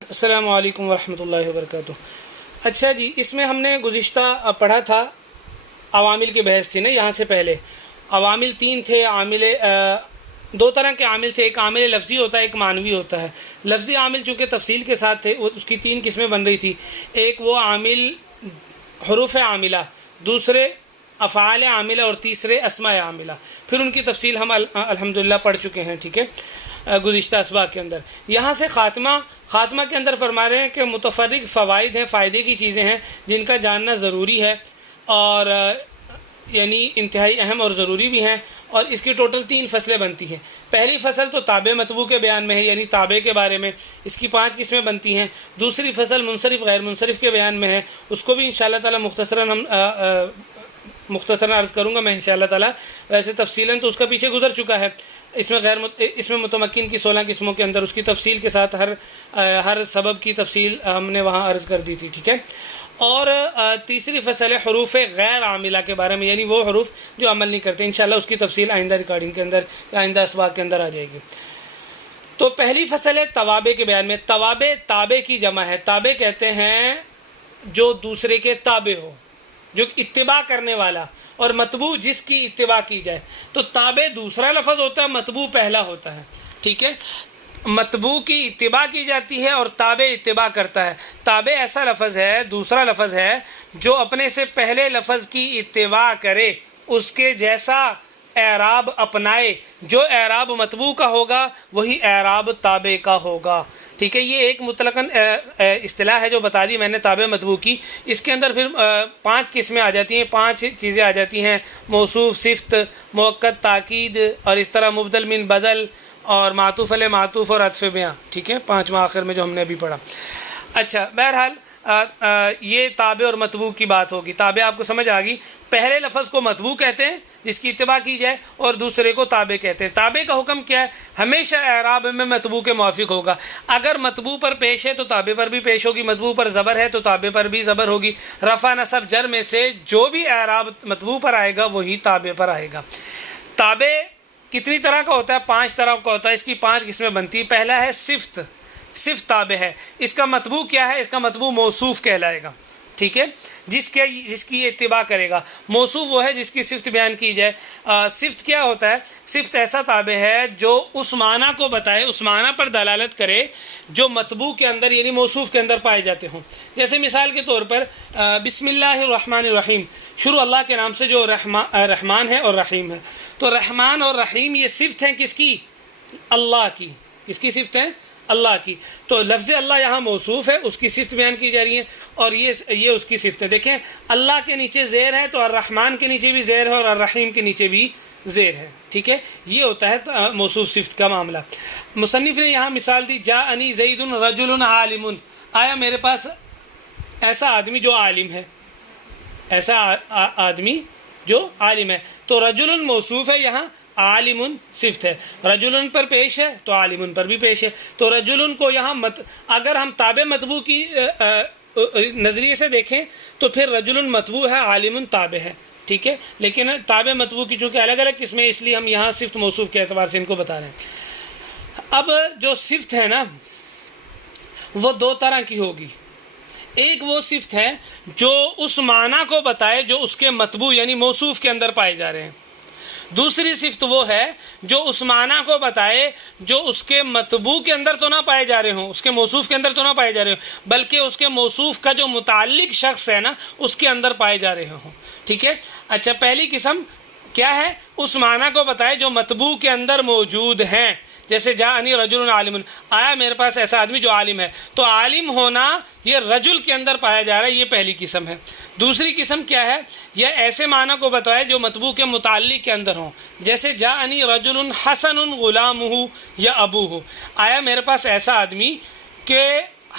السلام علیکم ورحمۃ اللہ وبرکاتہ۔ اچھا جی، اس میں ہم نے گزشتہ پڑھا تھا عوامل کی بحث تھی نا۔ یہاں سے پہلے عوامل تین تھے، دو طرح کے عامل تھے، ایک عامل لفظی ہوتا ہے، ایک معنوی ہوتا ہے۔ لفظی عامل چونکہ تفصیل کے ساتھ تھے، اس کی تین قسمیں بن رہی تھی۔ ایک وہ عامل حروف عاملہ، دوسرے افعال عاملہ، اور تیسرے اسماء عاملہ۔ پھر ان کی تفصیل ہم الحمدللہ پڑھ چکے ہیں، ٹھیک ہے، گزشتہ اسباق کے اندر۔ یہاں سے خاتمہ کے اندر فرما رہے ہیں کہ متفرق فوائد ہیں، فائدے کی چیزیں ہیں جن کا جاننا ضروری ہے، اور یعنی انتہائی اہم اور ضروری بھی ہیں، اور اس کی ٹوٹل 3 فصلیں بنتی ہیں۔ پہلی فصل تو تابع مطبوع کے بیان میں ہے، یعنی تابع کے بارے میں، اس کی 5 قسمیں بنتی ہیں۔ دوسری فصل منصرف غیر منصرف کے بیان میں ہے، اس کو بھی انشاءاللہ تعالی مختصراً عرض کروں گا میں انشاءاللہ تعالی۔ ویسے تفصیلاً تو اس کا پیچھے گزر چکا ہے۔ اس میں متمکن کی 16 قسموں کے اندر اس کی تفصیل کے ساتھ ہر سبب کی تفصیل ہم نے وہاں عرض کر دی تھی، ٹھیک ہے۔ اور تیسری فصل ہے حروف غیر عاملہ کے بارے میں، یعنی وہ حروف جو عمل نہیں کرتے۔ انشاءاللہ اس کی تفصیل آئندہ ریکارڈنگ کے اندر یا آئندہ اسباق کے اندر آ جائے گی۔ تو پہلی فصل ہے توابع کے بیان میں۔ توابع تابع کی جمع ہے۔ تابع کہتے ہیں جو دوسرے کے تابع ہو، جو اتباع کرنے والا، اور مطبوع جس کی اتباع کی جائے۔ تو تابع دوسرا لفظ ہوتا ہے، مطبوع پہلا ہوتا ہے، ٹھیک ہے۔ مطبوع کی اتباع کی جاتی ہے اور تابع اتباع کرتا ہے۔ تابع ایسا لفظ ہے، دوسرا لفظ ہے جو اپنے سے پہلے لفظ کی اتباع کرے، اس کے جیسا اعراب اپنائے۔ جو اعراب مطبوع کا ہوگا وہی اعراب تابع کا ہوگا، ٹھیک ہے۔ یہ ایک مطلقاً اصطلاح ہے جو بتا دی میں نے تابع مطبوع کی۔ اس کے اندر پھر 5 قسمیں آ جاتی ہیں، 5 چیزیں آ جاتی ہیں: موصوف، صفت، مؤکد، تاکید، اور اس طرح مبدل من بدل، اور معطوف علیہ معطوف، اور عطف بیاں، ٹھیک ہے، 5واں آخر میں جو ہم نے ابھی پڑھا۔ اچھا، بہرحال یہ تابع اور مطبوع کی بات ہوگی۔ تابع آپ کو سمجھ آ گئی۔ پہلے لفظ کو مطبوع کہتے ہیں جس کی اتباع کی جائے، اور دوسرے کو تابع کہتے ہیں۔ تابع کا حکم کیا ہے؟ ہمیشہ اعراب میں مطبوع کے موافق ہوگا۔ اگر مطبوع پر پیش ہے تو تابع پر بھی پیش ہوگی، مطبوع پر زبر ہے تو تابع پر بھی زبر ہوگی۔ رفع نصب جر میں سے جو بھی اعراب مطبوع پر آئے گا وہی تابع پر آئے گا۔ تابع کتنی طرح کا ہوتا ہے؟ 5 طرح کا ہوتا ہے۔ اس کی 5 قسمیں بنتی ہیں۔ پہلا ہے صفت۔ صفت تابع ہے۔ اس کا مطبوع کیا ہے؟ اس کا مطبوع موصوف کہلائے گا، ٹھیک ہے، جس کی اتباع کرے گا۔ موصوف وہ ہے جس کی صفت بیان کی جائے۔ صفت کیا ہوتا ہے؟ صفت ایسا تابع ہے جو اس معنی کو بتائے، اس معنی پر دلالت کرے جو مطبوع کے اندر یعنی موصوف کے اندر پائے جاتے ہوں۔ جیسے مثال کے طور پر بسم اللہ الرحمن الرحیم، شروع اللہ کے نام سے جو رحمان ہے اور رحیم ہے۔ تو رحمان اور رحیم یہ صفت ہیں کس کی؟ اللہ کی۔ کس کی صفت ہیں؟ اللہ کی۔ تو لفظ اللہ یہاں موصوف ہے، اس کی صفت بیان کی جا رہی ہے، اور یہ اس کی صفت ہے۔ دیکھیں، اللہ کے نیچے زیر ہے تو الرحمن کے نیچے بھی زیر ہے، اور الرحیم کے نیچے بھی زیر ہے، ٹھیک ہے۔ یہ ہوتا ہے موصوف صفت کا معاملہ۔ مصنف نے یہاں مثال دی، جاءنی زید رجل عالم، آیا میرے پاس ایسا آدمی جو عالم ہے، ایسا آدمی جو عالم ہے۔ تو رجل موصوف ہے، یہاں عالم صفت ہے۔ رجل پر پیش ہے تو عالم پر بھی پیش ہے۔ تو رجل کو یہاں اگر ہم تابع مطبوع کی نظریے سے دیکھیں تو پھر رجل مطبوع ہے، عالم تابع ہے، ٹھیک ہے۔ لیکن تابع مطبوع کی چونکہ الگ الگ قسمیں، اس لیے ہم یہاں صفت موصوف کے اعتبار سے ان کو بتا رہے ہیں۔ اب جو صفت ہے نا وہ 2 طرح کی ہوگی۔ ایک وہ صفت ہے جو اس معنی کو بتائے جو اس کے مطبوع یعنی موصوف کے اندر پائے جا رہے ہیں۔ دوسری صفت وہ ہے جو اس معنی کو بتائے جو اس کے مطبوع کے اندر تو نہ پائے جا رہے ہوں، اس کے موصوف کے اندر تو نہ پائے جا رہے ہوں، بلکہ اس کے موصوف کا جو متعلق شخص ہے نا اس کے اندر پائے جا رہے ہوں، ٹھیک ہے۔ اچھا، پہلی قسم کیا ہے؟ اس معنی کو بتائے جو مطبوع کے اندر موجود ہیں۔ جیسے جاءنی رجل عالم، آیا میرے پاس ایسا آدمی جو عالم ہے۔ تو عالم ہونا یہ رجل کے اندر پایا جا رہا ہے، یہ پہلی قسم ہے۔ دوسری قسم کیا ہے؟ یہ ایسے معنی کو بتائے جو مطبوع کے متعلق کے اندر ہوں۔ جیسے جاءنی رجل حسن غلامہ یا ابوہ، آیا میرے پاس ایسا آدمی کہ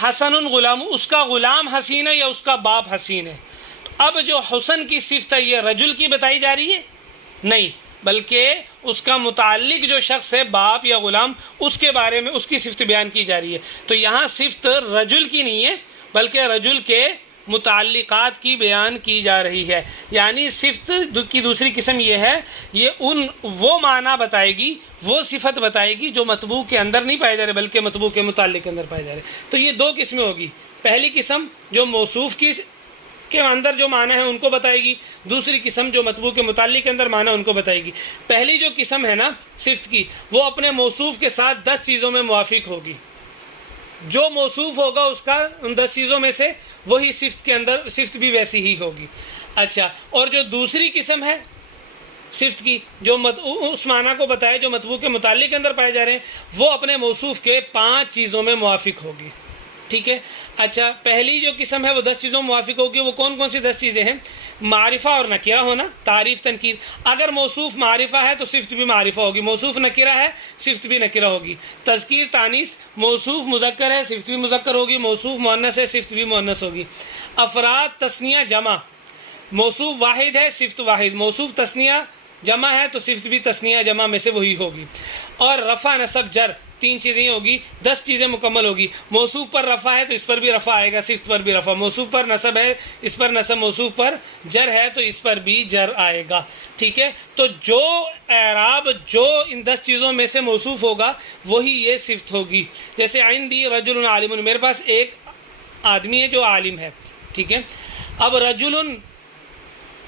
حسن غلامہ، اس کا غلام حسین ہے یا اس کا باپ حسین ہے۔ تو اب جو حسن کی صفت ہے یہ رجل کی بتائی جا رہی ہے؟ نہیں، بلکہ اس کا متعلق جو شخص ہے باپ یا غلام، اس کے بارے میں اس کی صفت بیان کی جا رہی ہے۔ تو یہاں صفت رجل کی نہیں ہے بلکہ رجل کے متعلقات کی بیان کی جا رہی ہے. یعنی صفت کی دوسری قسم یہ ہے، یہ وہ معنی بتائے گی، وہ صفت بتائے گی جو مطبوع کے اندر نہیں پائے جا رہے بلکہ مطبوع کے متعلق کے اندر پائے جا رہے. تو یہ دو قسمیں ہوگی. پہلی قسم جو موصوف کے اندر جو معنی ہے ان کو بتائے گی، دوسری قسم جو مطبوع کے متعلق کے اندر معنی ان کو بتائے گی. پہلی جو قسم ہے نا صفت کی، وہ اپنے موصوف کے ساتھ 10 چیزوں میں موافق ہوگی. جو موصوف ہوگا اس کا ان 10 چیزوں میں سے وہی صفت کے اندر صفت بھی ویسی ہی ہوگی. اچھا، اور جو دوسری قسم ہے صفت کی جو اس معنی کو بتائے جو مطبوع کے متعلق کے اندر پائے جا رہے ہیں، وہ اپنے موصوف کے 5 چیزوں میں موافق ہوگی. ٹھیک ہے. اچھا، پہلی جو قسم ہے وہ 10 چیزوں میں موافق ہوگی. وہ کون کون سی 10 چیزیں ہیں؟ معرفہ اور نکرہ ہونا، تعریف تنکیر. اگر موصوف معرفہ ہے تو صفت بھی معرفہ ہوگی، موصوف نکرہ ہے صفت بھی نکرہ ہوگی. تذکیر تانیث، موصوف مذکر ہے صفت بھی مذکر ہوگی، موصوف مؤنث ہے صفت بھی مؤنث ہوگی. افراد تثنیہ جمع، موصوف واحد ہے صفت واحد، موصوف تثنیہ جمع ہے تو صفت بھی تثنیہ جمع میں سے وہی ہوگی. اور رفع نصب جر، 3 چیزیں ہوگی، 10 چیزیں مکمل ہوگی. موصوف پر رفع ہے تو اس پر بھی رفع آئے گا، صفت پر بھی رفع. موصوف پر نصب ہے اس پر نصب، موصوف پر جر ہے تو اس پر بھی جر آئے گا. ٹھیک ہے. تو جو اعراب جو ان 10 چیزوں میں سے موصوف ہوگا وہی یہ صفت ہوگی. جیسے عندی رجل عالم، میرے پاس ایک آدمی ہے جو عالم ہے. ٹھیک ہے. اب رجل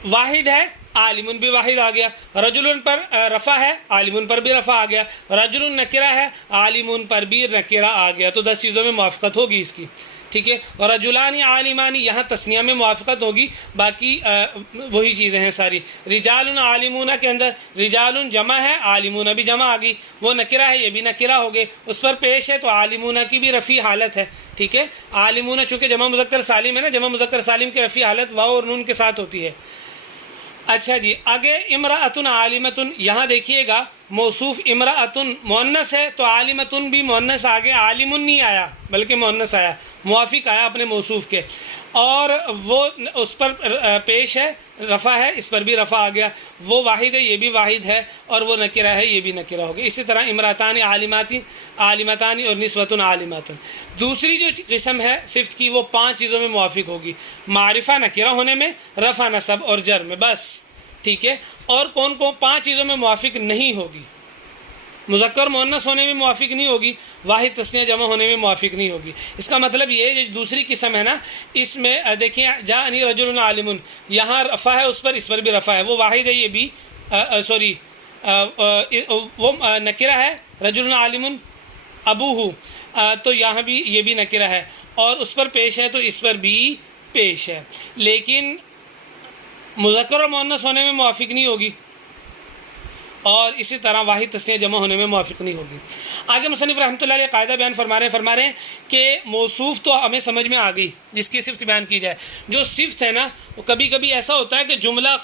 واحد ہے، عالمن بھی واحد آ گیا. رجل پر رفع ہے، عالمن پر بھی رفع آ گیا. رجل نکرہ ہے، عالمن پر بھی نکرہ آ گیا. تو 10 چیزوں میں موافقت ہوگی اس کی. ٹھیک ہے. اور رجلانی عالمانی، یہاں تثنیہ میں موافقت ہوگی، باقی وہی چیزیں ہیں ساری. رجال عالمون کے اندر رجال جمع ہے، عالمون بھی جمع آ گئی. وہ نکرہ ہے، یہ بھی نکرہ ہو گئے. اس پر پیش ہے تو عالمون کی بھی رفیع حالت ہے. ٹھیک ہے. عالمون چونکہ جمع مذکر سالم ہے نا، جمع مذکر سالم کی رفیع حالت واو اور نون کے ساتھ ہوتی ہے. اچھا جی، آگے امرأۃن عالمۃن، یہاں دیکھیے گا موصوف امرأۃن مؤنث ہے تو عالمۃن بھی مؤنث آگے، عالمن نہیں آیا بلکہ مؤنث آیا، موافق آیا اپنے موصوف کے. اور وہ اس پر پیش ہے، رفع ہے، اس پر بھی رفع آ گیا. وہ واحد ہے، یہ بھی واحد ہے، اور وہ نکرہ ہے، یہ بھی نکرہ ہو گیا. اسی طرح امرأتان عالمتان اور نسوۃ عالمات. دوسری جو قسم ہے صفت کی وہ 5 چیزوں میں موافق ہوگی، معرفہ نکرہ ہونے میں، رفع نصب اور جر میں، بس. ٹھیک ہے. اور کون 5 چیزوں میں موافق نہیں ہوگی؟ مذکر مؤنث ہونے میں موافق نہیں ہوگی، واحد تثنیہ جمع ہونے میں موافق نہیں ہوگی. اس کا مطلب یہ ہے جو دوسری قسم ہے نا، اس میں دیکھیں جاءنی رجل عالم، یہاں رفع ہے، اس پر بھی رفع ہے. وہ واحد ہے، یہ بھی وہ نکرہ ہے، رجل عالم ابوہ، تو یہاں بھی یہ بھی نکرہ ہے. اور اس پر پیش ہے تو اس پر بھی پیش ہے، لیکن مذکر اور مؤنث ہونے میں موافق نہیں ہوگی، اور اسی طرح واحد تثنیہ جمع ہونے میں موافق نہیں ہوگی. آگے مصنف رحمۃ اللہ علیہ قاعدہ بیان فرما رہے ہیں کہ موصوف تو ہمیں سمجھ میں آ گئی جس کی صفت بیان کی جائے. جو صفت ہے نا، وہ کبھی کبھی ایسا ہوتا ہے کہ جملہ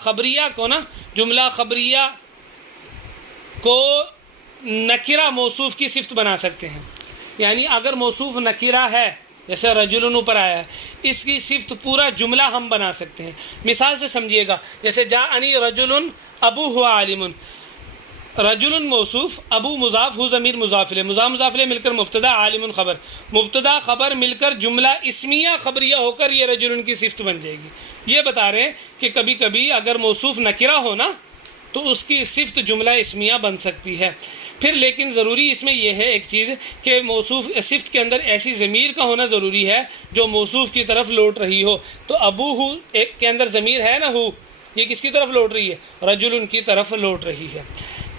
خبریہ کو نکرہ موصوف کی صفت بنا سکتے ہیں. یعنی اگر موصوف نکرہ ہے، جیسے رجل اوپر آیا ہے، اس کی صفت پورا جملہ ہم بنا سکتے ہیں. مثال سے سمجھیے گا، جیسے جاءنی رجل ابوہ عالم، رجل موصوف، ابو مضاف، ہو ضمیر مضاف الیہ، مضاف الیہ مل کر مبتدا، عالم خبر، مبتدا خبر مل کر جملہ اسمیہ خبریہ ہو کر یہ رجل کی صفت بن جائے گی. یہ بتا رہے ہیں کہ کبھی کبھی اگر موصوف نکرہ ہو نا تو اس کی صفت جملہ اسمیہ بن سکتی ہے. پھر لیکن ضروری اس میں یہ ہے ایک چیز کہ موصوف صفت کے اندر ایسی ضمیر کا ہونا ضروری ہے جو موصوف کی طرف لوٹ رہی ہو. تو ابو ہو کے اندر ضمیر ہے نا، ہو، یہ کس کی طرف لوٹ رہی ہے؟ رجل کی طرف لوٹ رہی ہے.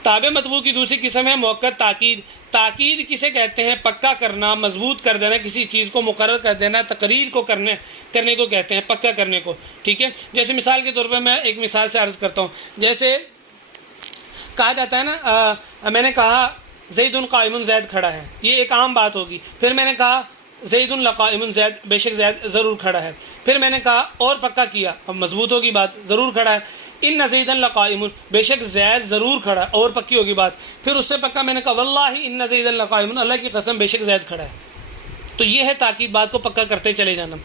تابع مطبوع کی دوسری قسم ہے مؤکد تاکید. تاکید کسے کہتے ہیں؟ پکا کرنا، مضبوط کر دینا، کسی چیز کو مقرر کر دینا، تقریر کو کرنے کو کہتے ہیں، پکا کرنے کو. ٹھیک ہے. جیسے مثال کے طور پہ میں ایک مثال سے عرض کرتا ہوں. جیسے کہا جاتا ہے نا، میں نے کہا زید قائم، زید کھڑا ہے، یہ ایک عام بات ہوگی. پھر میں نے کہا زید لقائم، زید بے شک زید ضرور کھڑا ہے. پھر میں نے کہا اور پکا کیا، اب مضبوط ہوگی بات، ضرور کھڑا ہے. ان زیدا لقائم، بے شک زید ضرور کھڑا ہے، اور پکی ہوگی بات. پھر اس سے پکا میں نے کہا واللہ ان زیدا لقائم، اللہ کی قسم بے شک زید کھڑا ہے. تو یہ ہے تاکید، بات کو پکا کرتے چلے جانا.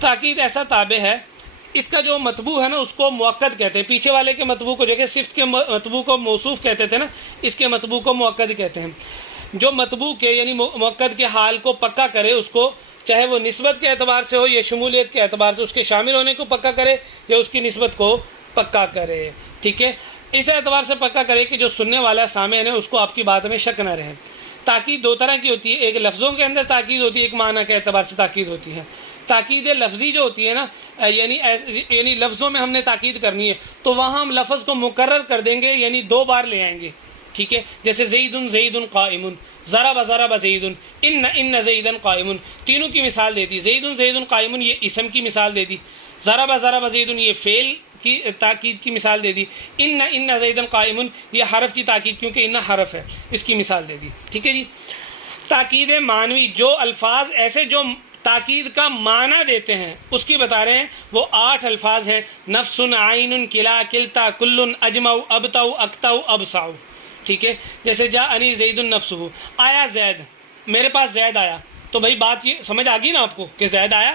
تاکید ایسا تابع ہے، اس کا جو مطبوع ہے نا اس کو مؤکد کہتے ہیں. پیچھے والے کے مطبوع کو جو کہ صفت کے مطبوع کو موصوف کہتے تھے نا، اس کے مطبوع کو مؤکد کہتے ہیں. جو مطبوع کے یعنی مؤکد کے حال کو پکا کرے اس کو چاہے وہ نسبت کے اعتبار سے ہو یا شمولیت کے اعتبار سے، اس کے شامل ہونے کو پکا کرے یا اس کی نسبت کو پکا کرے، ٹھیک ہے، اس اعتبار سے پکا کرے کہ جو سننے والا سامع ہے اس کو آپ کی بات میں شک نہ رہے۔ تاکید دو طرح کی ہوتی ہے، ایک لفظوں کے اندر تاکید ہوتی ہے، ایک معنی کے اعتبار سے تاکید ہوتی ہے۔ تاکید لفظی جو ہوتی ہے نا، یعنی لفظوں میں ہم نے تاکید کرنی ہے تو وہاں ہم لفظ کو مکرر کر دیں گے، یعنی 2 بار لے آئیں گے، ٹھیک ہے، جیسے زید قائم، ضرب زید، ان زید قائم، تینوں کی مثال دے دی۔ زید قائم یہ اسم کی مثال دے دی، ضرب زید یہ فعل کی تاکید کی مثال دے دی، ان زید قائم یہ حرف کی تاکید، کیونکہ ان حرف ہے، اس کی مثال دے دی، ٹھیک ہے جی۔ تاکید معنوی، جو الفاظ ایسے جو تاکید کا معنی دیتے ہیں اس کی بتا رہے ہیں، وہ 8 الفاظ ہیں، نفس، عین، کلا، کلتا، کل، اجمع، ابتع، اقطع، ابصع، ٹھیک ہے۔ جیسے جاءنی زید نفسہ، آیا زید، میرے پاس زید آیا، تو بھائی بات یہ سمجھ آ گئی نا آپ کو کہ زید آیا،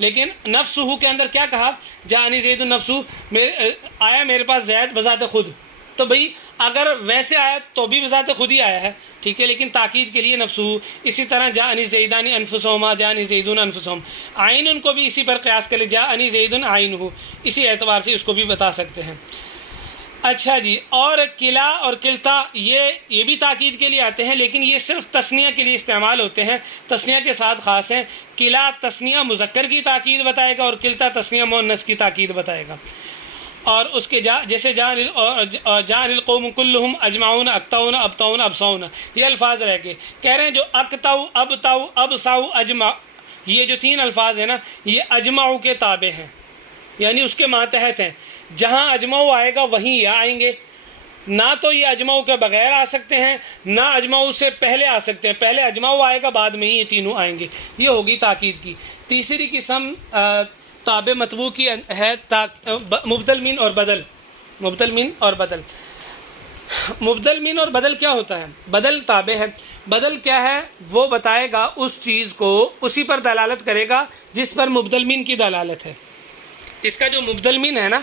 لیکن نفسہ کے اندر کیا کہا، جاءنی زید نفسہ، آیا میرے پاس زید بذات خود، تو بھائی اگر ویسے آیا تو بھی بذات خود ہی آیا ہے، ٹھیک ہے، لیکن تاکید کے لیے نفسہ۔ اسی طرح جاءنی زیدان انفسہما، جاءنی زیدون انفسہم، عین کو بھی اسی پر قیاس کر لے، جاءنی زید عینہ، اسی اعتبار سے اس کو بھی بتا سکتے ہیں۔ اچھا جی، اور کلا اور کلتا یہ بھی تاکید کے لیے آتے ہیں، لیکن یہ صرف تثنیہ کے لیے استعمال ہوتے ہیں، تثنیہ کے ساتھ خاص ہیں۔ کلا تثنیہ مذکر کی تاکید بتائے گا اور کلتا تثنیہ مؤنث کی تاکید بتائے گا۔ اور اس کے جیسے جاء القوم کلہم اجمعون، اقطعون، ابطعون، ابصعون، یہ الفاظ رہ گئے۔ کہہ رہے ہیں جو اقطع، ابطع، ابصع، اجمع، یہ جو 3 الفاظ ہیں نا، یہ اجمع کے تابع ہیں، یعنی اس کے ماتحت ہیں۔ جہاں اجمع آئے گا وہیں یہ آئیں گے، نہ تو یہ اجمع کے بغیر آ سکتے ہیں، نہ اجمع سے پہلے آ سکتے ہیں، پہلے اجمع آئے گا بعد میں ہی یہ تینوں آئیں گے۔ یہ ہوگی تاکید کی۔ تیسری قسم تابع مطبوع کی ہے مبدل من اور بدل۔ مبدل من اور بدل، مبدل من اور بدل کیا ہوتا ہے؟ بدل تابع ہے، بدل کیا ہے؟ وہ بتائے گا اس چیز کو، اسی پر دلالت کرے گا جس پر مبدل من کی دلالت ہے۔ اس کا جو مبدل من ہے نا،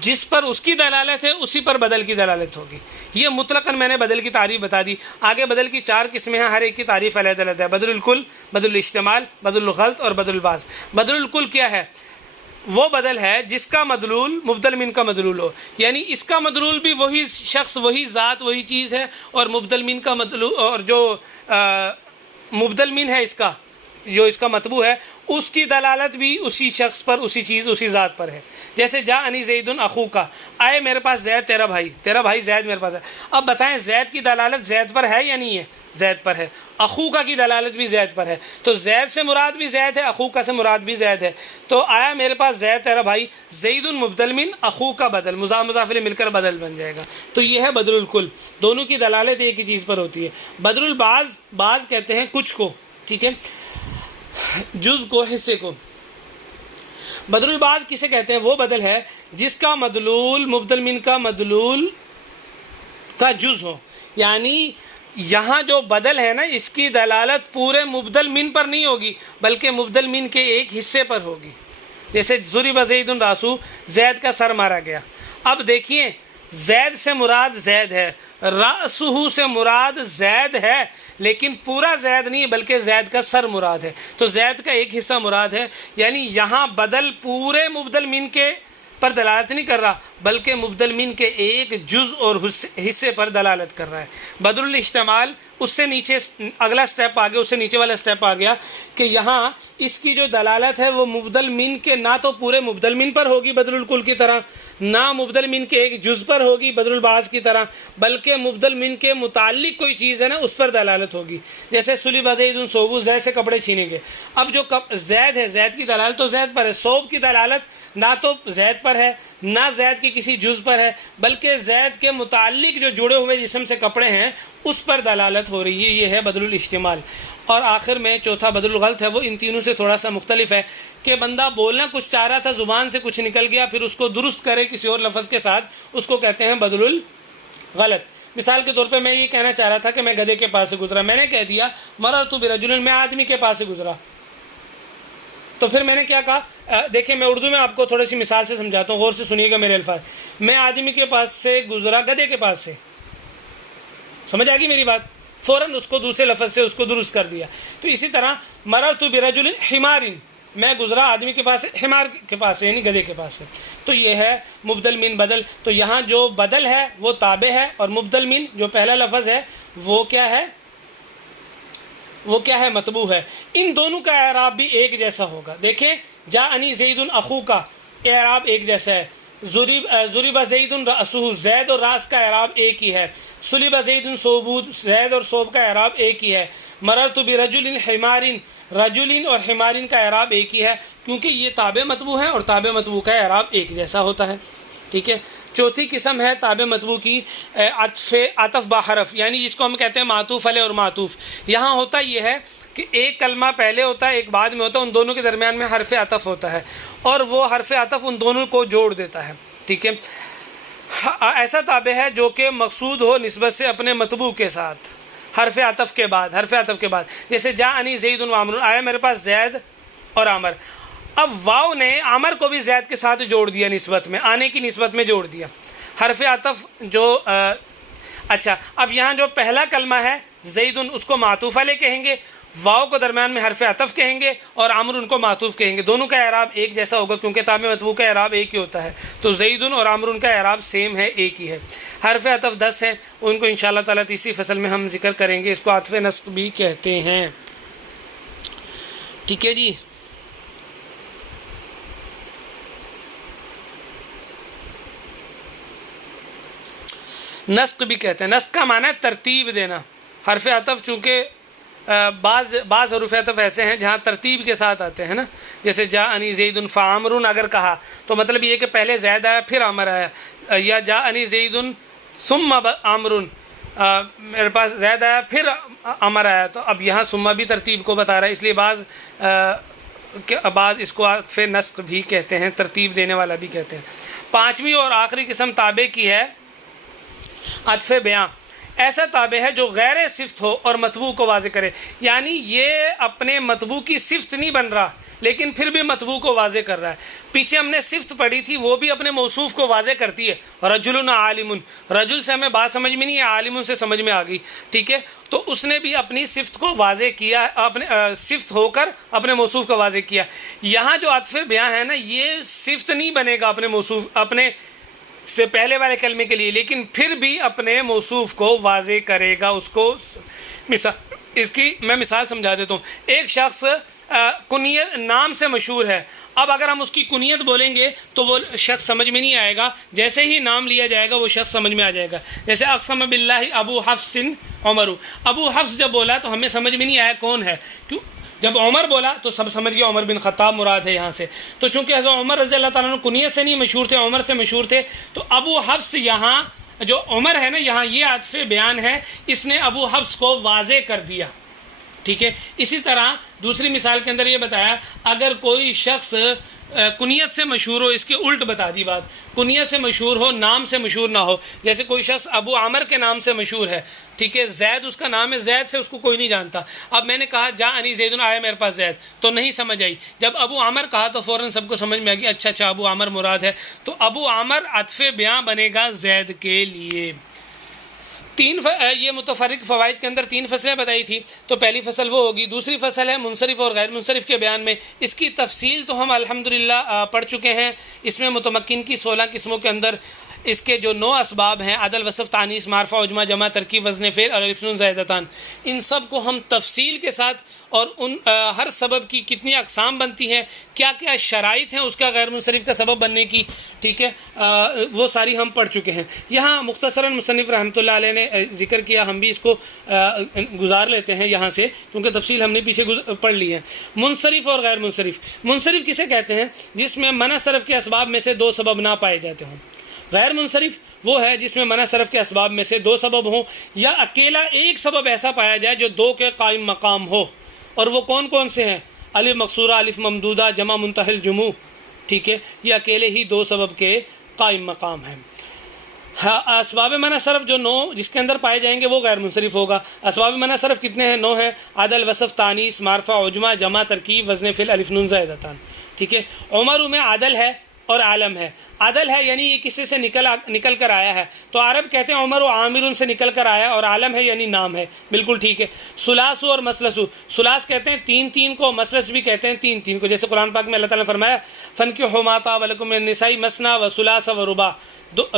جس پر اس کی دلالت ہے اسی پر بدل کی دلالت ہوگی۔ یہ مطلقاً میں نے بدل کی تعریف بتا دی۔ آگے بدل کی 4 قسمیں ہیں، ہر ایک کی تعریف علیحدہ علیحدہ ہے۔ بدل الکل، بدل الاشتمال، بدل الغلط اور بدل البعض۔ بدل الکل کیا ہے؟ وہ بدل ہے جس کا مدلول مبدل من کا مدلول ہو، یعنی اس کا مدلول بھی وہی شخص، وہی ذات، وہی چیز ہے، اور مبدل من کا مدلول، اور جو مبدل من ہے اس کا، جو اس کا مطبوع ہے، اس کی دلالت بھی اسی شخص پر، اسی چیز، اسی ذات پر ہے۔ جیسے جاءنی زید اخوکا، آئے میرے پاس زید، تیرا بھائی زید میرے پاس ہے۔ اب بتائیں زید کی دلالت زید پر ہے یا نہیں ہے؟ زید پر ہے۔ اخوکا کی دلالت بھی زید پر ہے، تو زید سے مراد بھی زید ہے، اخوکا سے مراد بھی زید ہے۔ تو آیا میرے پاس زید تیرا بھائی، زید مبدل من، اخوکا بدل، مضاف مضاف الیہ مل کر بدل بن جائے گا۔ تو یہ ہے بدل الکل، دونوں کی دلالت ایک ہی چیز پر ہوتی ہے۔ بدل البعض، بعض کہتے ہیں کچھ کو، ٹھیک ہے، جز کو، حصے کو۔ بدل البعض کسے کہتے ہیں؟ وہ بدل ہے جس کا مدلول مبدل من کا مدلول کا جز ہو، یعنی یہاں جو بدل ہے نا، اس کی دلالت پورے مبدل من پر نہیں ہوگی بلکہ مبدل من کے ایک حصے پر ہوگی۔ جیسے ضرب زید راسو، زید کا سر مارا گیا۔ اب دیکھیے، زید سے مراد زید ہے، راسہ سے مراد زید ہے، لیکن پورا زید نہیں بلکہ زید کا سر مراد ہے، تو زید کا ایک حصہ مراد ہے۔ یعنی یہاں بدل پورے مبدل من کے پر دلالت نہیں کر رہا بلکہ مبدل من کے ایک جز اور حصے پر دلالت کر رہا ہے۔ بدل الاشتمال، اس سے نیچے اگلا سٹیپ آ گیا، اس سے نیچے والا سٹیپ آ گیا کہ یہاں اس کی جو دلالت ہے وہ مبدل من کے نہ تو پورے مبدل من پر ہوگی بدل الکل کی طرح، نہ مبدل من کے ایک جز پر ہوگی بدل البعض کی طرح، بلکہ مبدل من کے متعلق کوئی چیز ہے نا اس پر دلالت ہوگی۔ جیسے سلب زید ثوب، زید سے کپڑے چھینے گئے۔ اب جو زید ہے، زید کی دلالت تو زید پر ہے، ثوب کی دلالت نہ تو زید پر ہے نہ زید کے کسی جز پر ہے بلکہ زید کے متعلق جو جڑے ہوئے جسم سے کپڑے ہیں اس پر دلالت ہو رہی ہے۔ یہ ہے بدل الاشتمال۔ اور آخر میں چوتھا بدل الغلط ہے، وہ ان تینوں سے تھوڑا سا مختلف ہے کہ بندہ بولنا کچھ چاہ رہا تھا، زبان سے کچھ نکل گیا، پھر اس کو درست کرے کسی اور لفظ کے ساتھ، اس کو کہتے ہیں بدل الغلط۔ مثال کے طور پہ میں یہ کہنا چاہ رہا تھا کہ میں گدھے کے پاس سے گزرا، میں نے کہہ دیا مررت برجل، میں آدمی کے پاس سے گزرا، تو پھر میں نے کیا کہا؟ دیکھیں میں اردو میں آپ کو تھوڑی سی مثال سے سمجھاتا ہوں، غور سے سنیے گا میرے الفاظ۔ میں آدمی کے پاس سے گزرا گدھے کے پاس سے، سمجھ آ گئی میری بات؟ فوراً اس کو دوسرے لفظ سے اس کو درست کر دیا. تو اسی طرح مررت برجل حمار، میں گزرا آدمی کے پاس سے، حمار کے پاس سے یعنی گدھے کے پاس سے. تو یہ ہے مبدل من بدل. تو یہاں جو بدل ہے وہ تابع ہے، اور مبدل من جو پہلا لفظ ہے وہ کیا ہے؟ وہ کیا ہے؟ مطبوع ہے. ان دونوں کا اعراب بھی ایک جیسا ہوگا. دیکھیں جاءنی زید اخو کا اعراب ایک جیسا ہے. ضرب زید رأسہ، زید اور راس کا اعراب ایک ہی ہے. صلب زید صوبہ، زید اور صوب کا اعراب ایک ہی ہے. مررت برجل حمار، رجل اور حمار کا اعراب ایک ہی ہے، کیونکہ یہ تابع مطبوع ہے اور تابع مطبوع کا اعراب ایک جیسا ہوتا ہے. ٹھیک ہے. چوتھی قسم ہے تابع مطبوع کی عطف بحرف، یعنی جس کو ہم کہتے ہیں معطوف علیہ اور معطوف. یہاں ہوتا یہ ہے کہ ایک کلمہ پہلے ہوتا ہے ایک بعد میں ہوتا ہے، ان دونوں کے درمیان میں حرف عطف ہوتا ہے اور وہ حرف عطف ان دونوں کو جوڑ دیتا ہے. ٹھیک ہے. ایسا تابع ہے جو کہ مقصود ہو نسبت سے اپنے مطبوع کے ساتھ، حرف عطف کے بعد. جیسے جاءنی زید و عمرو، آیا میرے پاس زید اور عامر. اب واو نے عامر کو بھی زید کے ساتھ جوڑ دیا، نسبت میں آنے کی نسبت میں جوڑ دیا. حرف عطف جو اچھا اب یہاں جو پہلا کلمہ ہے زیدن اس کو معطوف علیہ کہیں گے، واو کو درمیان میں حرف عطف کہیں گے اور عمر ان کو معطوف کہیں گے. دونوں کا اعراب ایک جیسا ہوگا کیونکہ تابع مطبوع کا اعراب ایک ہی ہوتا ہے. تو زیدن اور عمر ان کا اعراب سیم ہے، ایک ہی ہے. حرف عطف 10 ہیں، ان کو انشاءاللہ تعالیٰ تیسری فصل میں ہم ذکر کریں گے. اس کو عطف نسق بھی کہتے ہیں. ٹھیک ہے جی. نسق بھی کہتے ہیں. نسق کا معنی ہے ترتیب دینا. حرف عطف چونکہ بعض حروف عطف ایسے ہیں جہاں ترتیب کے ساتھ آتے ہیں نا، جیسے جاءنی زید فعمر اگر کہا تو مطلب یہ کہ پہلے زید آیا پھر عمر آیا، یا جاءنی زید ثم عمر، میرے پاس زید آیا پھر عمر آیا. تو اب یہاں ثم بھی ترتیب کو بتا رہا ہے، اس لیے بعض اس کو عطف نسق بھی کہتے ہیں، ترتیب دینے والا بھی کہتے ہیں. پانچویں اور آخری قسم تابع کی ہے عطف بیان. ایسا تابع ہے جو غیر صفت ہو اور مطبوع کو واضح کرے، یعنی یہ اپنے مطبوع کی صفت نہیں بن رہا لیکن پھر بھی مطبوع کو واضح کر رہا ہے. پیچھے ہم نے صفت پڑھی تھی، وہ بھی اپنے موصوف کو واضح کرتی ہے. رجل عالم، رجل سے ہمیں بات سمجھ میں نہیں ہے، عالم سے سمجھ میں آ گئی. ٹھیک ہے. تو اس نے بھی اپنی صفت کو واضح کیا، اپنے صفت ہو کر اپنے موصوف کو واضح کیا. یہاں جو عطف بیان ہے نا، یہ صفت نہیں بنے گا اپنے موصوف، اپنے سے پہلے والے کلمے کے لیے، لیکن پھر بھی اپنے موصوف کو واضح کرے گا. اس کو اس کی میں مثال سمجھا دیتا ہوں. ایک شخص کنیت نام سے مشہور ہے. اب اگر ہم اس کی کنیت بولیں گے تو وہ شخص سمجھ میں نہیں آئے گا، جیسے ہی نام لیا جائے گا وہ شخص سمجھ میں آ جائے گا. جیسے اقسم باللہ ابو حفص عمر، ابو حفص جب بولا تو ہمیں سمجھ میں نہیں آیا کون ہے، کیوں؟ جب عمر بولا تو سب سمجھ گیا عمر بن خطاب مراد ہے یہاں سے. تو چونکہ حضرت عمر رضی اللہ تعالیٰ عنہ کنیت سے نہیں مشہور تھے، عمر سے مشہور تھے، تو ابو حفص یہاں جو عمر ہے نا، یہاں یہ عطف بیان ہے، اس نے ابو حفص کو واضح کر دیا. ٹھیک ہے. اسی طرح دوسری مثال کے اندر یہ بتایا، اگر کوئی شخص کنیت سے مشہور ہو، اس کے الٹ بتا دی بات، کنیت سے مشہور ہو نام سے مشہور نہ ہو. جیسے کوئی شخص ابو عامر کے نام سے مشہور ہے، ٹھیک ہے، زید اس کا نام ہے، زید سے اس کو کوئی نہیں جانتا. اب میں نے کہا جاءنی زید، آیا میرے پاس زید، تو نہیں سمجھ آئی. جب ابو عامر کہا تو فوراً سب کو سمجھ میں آ گیا، اچھا ابو عامر مراد ہے. تو ابو عامر عطف بیان بنے گا زید کے لیے. یہ متفرق فوائد کے اندر 3 فصلیں بتائی تھی. تو پہلی فصل وہ ہوگی. دوسری فصل ہے منصرف اور غیر منصرف کے بیان میں. اس کی تفصیل تو ہم الحمدللہ پڑھ چکے ہیں. اس میں متمکن کی 16 قسموں کے اندر اس کے جو 9 اسباب ہیں، عدل، وصف، تانیث، معرفہ، عجمہ، جمع، ترکیب، وزن فعل اور الف نون زائدتان، ان سب کو ہم تفصیل کے ساتھ، اور ان ہر سبب کی کتنی اقسام بنتی ہیں، کیا کیا شرائط ہیں اس کا غیر منصرف کا سبب بننے کی، ٹھیک ہے، وہ ساری ہم پڑھ چکے ہیں. یہاں مختصراً مصنف رحمۃ اللہ علیہ نے ذکر کیا، ہم بھی اس کو گزار لیتے ہیں یہاں سے کیونکہ تفصیل ہم نے پیچھے پڑھ لی ہے. منصرف اور غیر منصرف. منصرف کسے کہتے ہیں؟ جس میں منع صرف کے اسباب میں سے 2 سبب نہ پائے جاتے ہوں. غیر منصرف وہ ہے جس میں منع صرف کے اسباب میں سے 2 سبب ہوں، یا اکیلا ایک سبب ایسا پایا جائے جو 2 کے قائم مقام ہو. اور وہ کون کون سے ہیں؟ الف مقصورہ، الف ممدودہ، جمع منتہی الجموع. ٹھیک ہے، یہ اکیلے ہی 2 سبب کے قائم مقام ہیں. اسباب منع صرف جو 9 جس کے اندر پائے جائیں گے وہ غیر منصرف ہوگا. اسباب منع صرف کتنے ہیں؟ 9 ہیں. عدل، وصف، تانیث، معرفہ، عجمہ، جمع، ترکیب، وزن فعل، الف نون زائدتان. ٹھیک ہے. عمر میں عدل ہے، اور عالم ہے. عدل ہے یعنی یہ کسی سے نکل کر آیا ہے. تو عرب کہتے ہیں عمر و عامر سے نکل کر آیا, اور عالم ہے یعنی نام ہے. بالکل ٹھیک ہے. ثلاث اور مسلس. ثلاث کہتے ہیں تین کو, مسلس بھی کہتے ہیں تین کو. جیسے قرآن پاک میں اللہ تعالیٰ نے فرمایا فَانكِحُوا مَا طَابَ لَكُم مِّنَ النِّسَاءِ مَثْنَىٰ وَثُلَاثَ وَرُبَاعَ,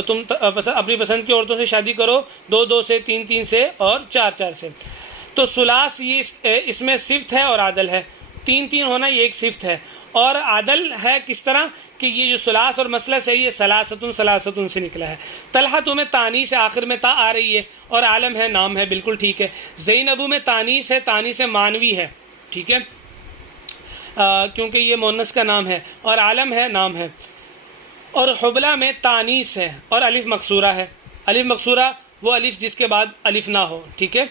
تم اپنی پسند کی عورتوں سے شادی کرو, دو سے, تین سے, اور چار سے. تو ثلاث یہ اس میں صفت ہے اور عدل ہے. تین ہونا یہ ایک صفت ہے, اور عدل ہے کس طرح کہ یہ جو ثلاث اور مسلس ہے یہ ثلاثتن سے نکلا ہے. طلحہ میں تانیث ہے, آخر میں تا آ رہی ہے, اور عالم ہے نام ہے. بالکل ٹھیک ہے. زینب میں تانیث ہے, تانیث مانوی ہے. ٹھیک ہے, کیونکہ یہ مؤنث کا نام ہے, اور عالم ہے نام ہے. اور حبلہ میں تانیث ہے اور الف مقصورہ ہے. الف مقصورہ وہ الف جس کے بعد الف نہ ہو. ٹھیک ہے.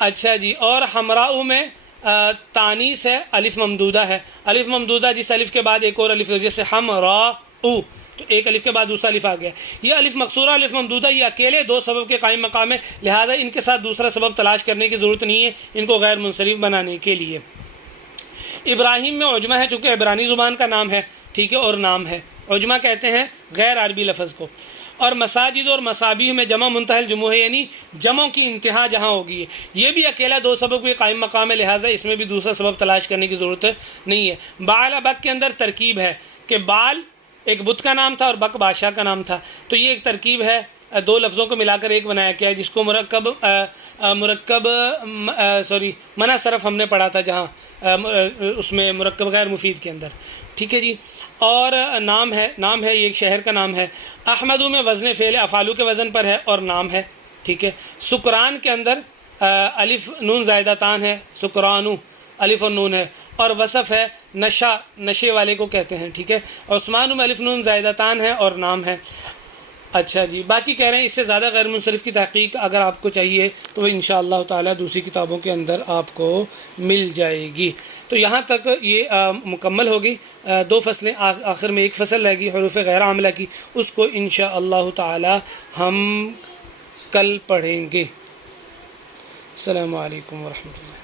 اچھا جی. اور حمراء میں تانیث ہے, الف ممدودہ ہے. الف ممدودہ جس الف کے بعد ایک اور الف ہو, جیسے حمراء, تو ایک الف کے بعد دوسرا الف آ گیا. یہ الف مقصورہ, الف ممدودہ, یہ اکیلے دو سبب کے قائم مقام ہے, لہذا ان کے ساتھ دوسرا سبب تلاش کرنے کی ضرورت نہیں ہے ان کو غیر منصرف بنانے کے لیے. ابراہیم میں عجمہ ہے, چونکہ عبرانی زبان کا نام ہے. ٹھیک ہے, اور نام ہے. عجمہ کہتے ہیں غیر عربی لفظ کو. اور مساجد اور مسابیح میں جمع منتہی الجموع ہے, یعنی جمعوں کی انتہا جہاں ہوگی. یہ بھی اکیلا دو سبب کے قائم مقام ہے, لہٰذا اس میں بھی دوسرا سبب تلاش کرنے کی ضرورت نہیں ہے. بال بک کے اندر ترکیب ہے کہ بال ایک بت کا نام تھا اور بک بادشاہ کا نام تھا, تو یہ ایک ترکیب ہے, دو لفظوں کو ملا کر ایک بنایا گیا ہے, جس کو منع صرف ہم نے پڑھا تھا, جہاں اس میں مرکب غیر مفید کے اندر. ٹھیک ہے جی. اور نام ہے یہ ایک شہر کا نام ہے. احمدو میں وزن فعل افعالو کے وزن پر ہے اور نام ہے. ٹھیک ہے. سکران کے اندر الف نون زائدہ تان ہے, سکرانو الف اور نون ہے. اور وصف ہے نشے والے کو کہتے ہیں. ٹھیک ہے. عثمانو میں الف نون زائدہ تان ہے اور نام ہے. اچھا جی. باقی کہہ رہے ہیں اس سے زیادہ غیر منصرف کی تحقیق اگر آپ کو چاہیے تو وہ انشاءاللہ تعالی دوسری کتابوں کے اندر آپ کو مل جائے گی. تو یہاں تک یہ مکمل ہوگی. دو فصلیں, آخر میں ایک فصل رہ گی حروف غیر عاملہ کی, اس کو انشاءاللہ تعالی ہم کل پڑھیں گے. السلام علیکم ورحمۃ اللہ.